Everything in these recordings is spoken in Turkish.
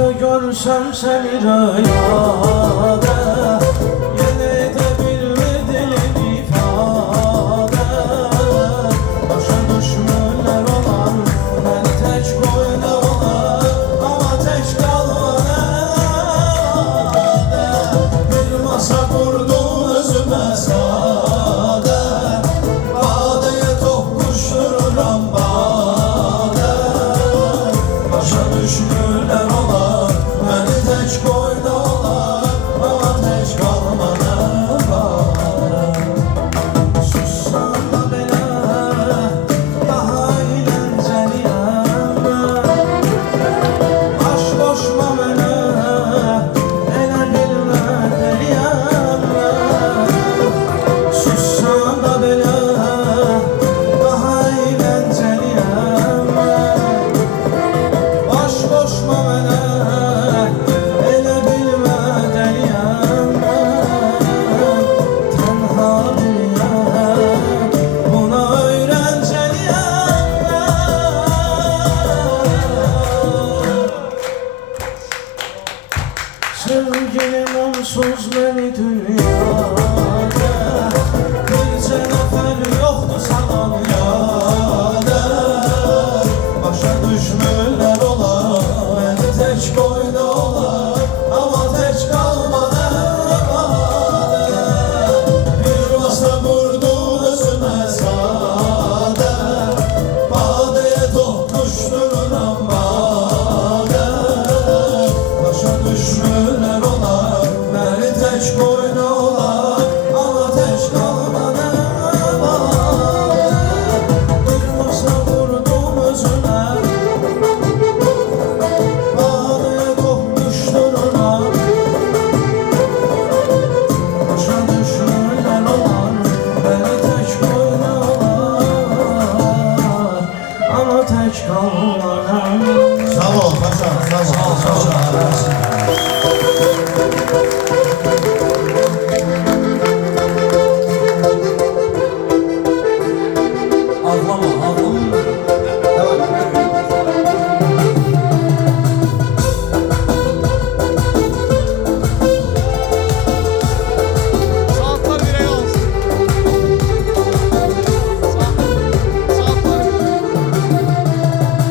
da görsem seni rüyada, yine edebilmediğim ifade. Başa düşmürler olan beni tek koydular, ama tek kalmadı. Bir masa kurdum özüme sade, badeye tokuştururam bade. Başa düşmürler olan beni tek koydular, ama tek kalmadı bari. Sussam da belə daha eğlenceliyəm, baş boşma mənə elə bilmədiyəm. Sussam da belə daha eğlenceliyəm, baş boşma mənə elə bilmədiyəm. Tənha biriyəm, buna öyrəncəliyəm. Sevgilim onsuz məni dünyada, bircə nəfər yoxdur salan yada. Başa düşmürlər olar, məni tək qoydular, amma tək qalmadı bade. Bir masa qurdum özümə sadə, badeye toqquşdururam bade. Başa düşmürlər olar, məni tək qoydular, amma tək qalmadı bade. Bir masa qurdum özümə, badeye toqquşdururam. Başa düşmürlər olar, məni tək qoydular, amma tək qalmadı. Sağ ol paşam, sağ ol. Ağlama, ağlama. Saatler birey olsun. Saatler.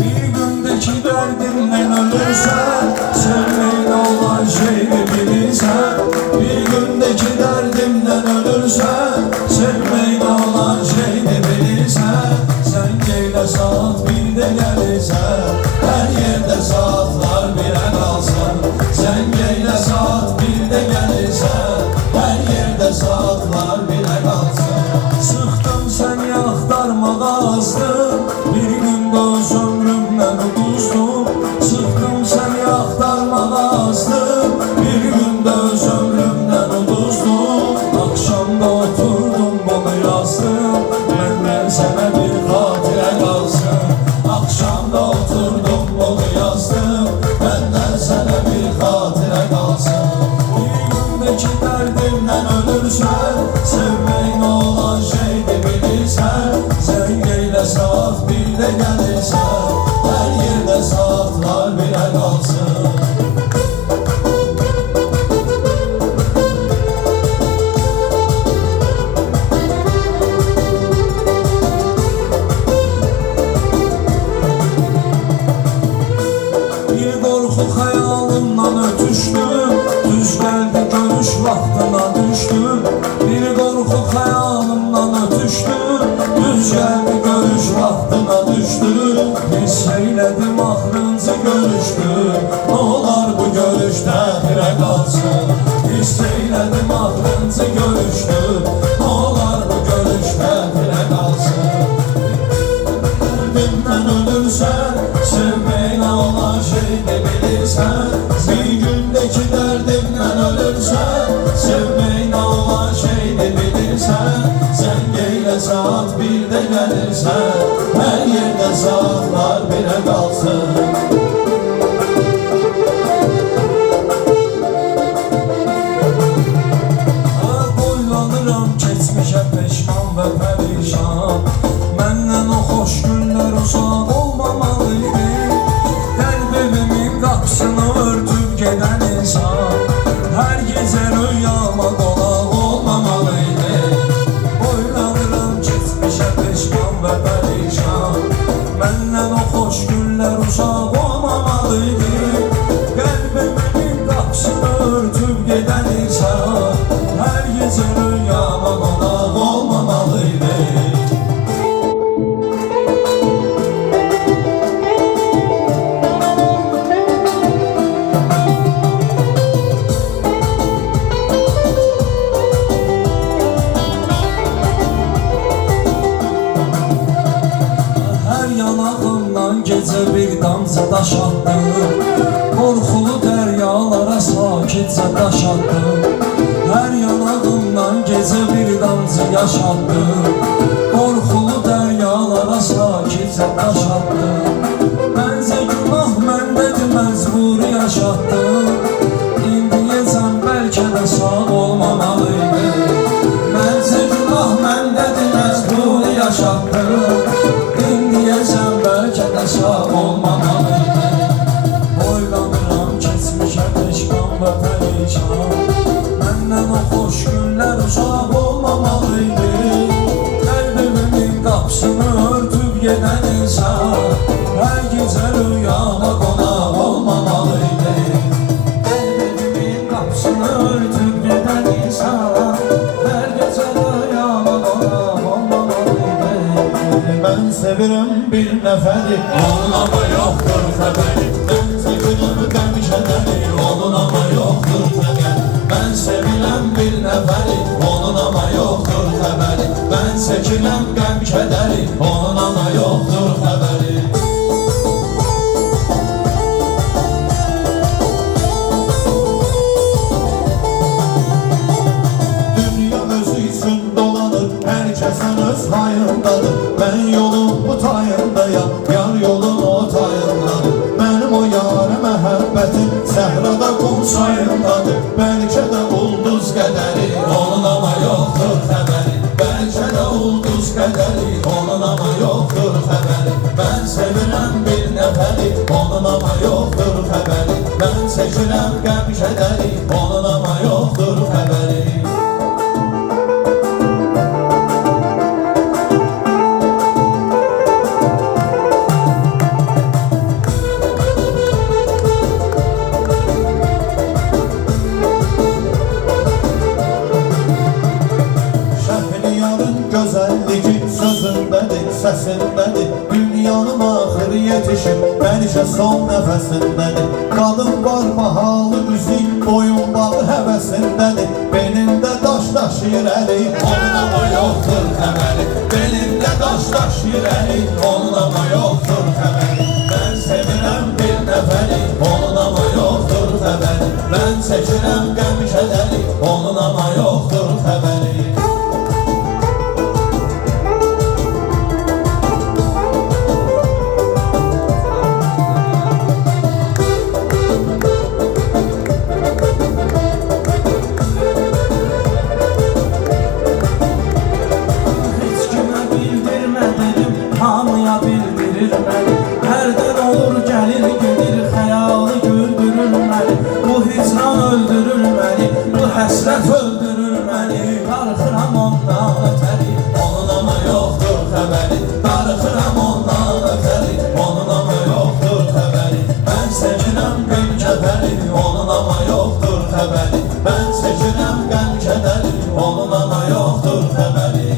Bir gündeki derdimden ölürsen, sevmeyle olan şeyi bilirsen. Bir gündeki derdimden ölürsen, sevmeyle olan şeyi bilirsen. Sen geyle saat 1'de gelirsen, her yerde saatler bire kalsın. Sen geyle saat 1'de gelirsen, her yerde saatler bire kalsın. Sıktım seni axtarmağa azdım, bir günde öz ömrümden uduzdum. Sıktım seni axtarmağa azdım, bir günde öz ömrümden uduzdum. Akşamda oturdum bunu yazdım, benden sana bir hatire kalsın. Akşamda oturdum bunu yazdım, benden sana bir hatire kalsın. Bir gündeki derdimden ölürsen, sevmeyin olan şeydi bilirsen. Sen geyle saat 1'de gelirsen, her yerde saatler bile kalsın. Bir korku hayalımdan ötüştüm, düz geldi görüş vaxtına düştüm. Bir korku hayalımdan ötüştüm, düz geldi görüş vaxtına düştüm. Hiss eyledim axırıncı görüştü, ne olar bu görüşdə birə qalsın. Hiss eyledim axırıncı görüştü, ne olar bu görüşdə birə qalsın. Derdimden ölürsen, sevmeyle olan şeydi bilirsen. Bir gündeki derdimden ölürsen, sevmeyle olan şeydi bilirsen. Sen geyle saat 1'de gelirsen, her yerde saatler bire kalsın. Boylanıram keçmişe peşman ve perişan. Məndən o xoş günlər uzaq olmamalıydı. Qəlbimin qapısını örtüp giden insan her gece rüyama konak olmamalıydı. Boylanıram geçmişe peşman ve perişan, benden o hoş günler uzak olmamalıydı. Kalbimin kapısını örtüp giden insan her gece rüyama konak olmamalıydı. Her yanağımdan gece bir damcı daş attım, korkulu deryalara sakitçe daş attım. Her yanağımdan gece bir damcı yaş attım, korkulu deryalara sakitçe daş attım. Bence günah məndedir, məcburi yaşattım. İndiyəcəm bəlkə də sağ olmamalıydı. Bence günah məndedir, məcburi yaşattım. İndiyəcəm bəlkə də sağ olmamalıydı. Boylanıram keçmişə peşman və perişan, məndən o xoş günlər uzaq olmamalıydı. Qəlbimin qapısını örtüb gedən insan her gece rüyama konak olmamalıydı. Qəlbimin qapısını örtüb gedən insan her gece rüyama konak olmamalıydı. Ben sevirəm bir nəfəri, Onun ama yoktur xəbəri, ben sevirəm qəmşədəri, onun ama yoktur xəbəri. ben sevirəm bir nəfəri, Onun ama yoktur xəbəri, ben çəkirəm qəmşədəri, onun ama yoktur xəbəri. dünya özü üçün dolanır, hər kəsən öz hayındadır. Ben yolun bu tayındayam, yar yolun o tayındadır. Mənim o yarə məhəbbətim səhrada qum çayındadır. Bəlkə də ulduz qədəri, Onun ama yoktur xəbəri, bəlkə də ulduz qədəri, onun ama yoktur xəbəri. ben sevirəm bir nəfəri, Onun ama yoktur xəbəri, ben çəkirəm qəmşədəri, onun ama yoktur xəbəri. Şəhriyarın gözəlliyi sözündədir, səsindədir. Dünyanın axırı yetişib, bəlkə son nəfəsindədir. Qadın var bahalı üzük, boyun bağı həvəsindədir. Belində daş daşıyır əli, Onun ama yoktur xəbəri, belində daş daşıyır əli. onun ama yoktur xəbəri. Ben sevirəm bir nəfəri, Onun ama yoktur xəbəri, ben çəkirəm qəmşədəri. onun ama yoktur xəbəri. Heç kimə bildirmə dedim, hamıya bildirir məni. Hərdən olur gəlir gedir, xəyalı güldürür məni. Bu hicran öldürür məni, bu həsrət öldürür məni. Darıxıram ondan ötəri, Onun ama yoktur xəbəri, darıxıram ondan ötəri. Onun ama yoktur xəbəri, Ben sevirəm qəmşədəri, onun ama yoktur xəbəri. ben çəkirəm qəmşədəri. Onun ama yoktur xəbəri.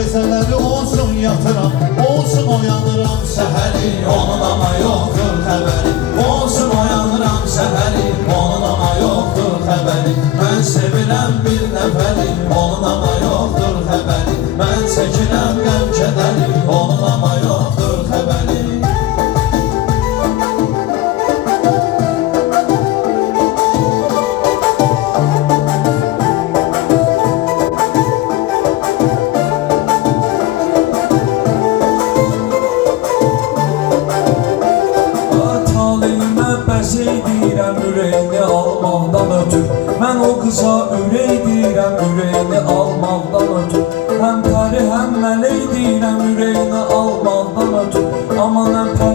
gecələri olsun yatıram, olsun oyanıram səhəri, onun ama yoxdur xəbəri. Olsun oyanıram səhəri, onun ama yoxdur xəbəri. Mən sevirəm bir nəfəri, onun ama yoxdur xəbəri. Mən çəkirəm qəm kədəri, onun ama yoxdur xəbəri. Taleyimə bəzək deyirəm, ürəyini almaqdan ötür. Mən o qıza ürək deyirəm, ürəyini almaqdan ötür. Həm pəri, həm mələk deyirəm, ürəyini almaqdan ötür. Aman həm pəri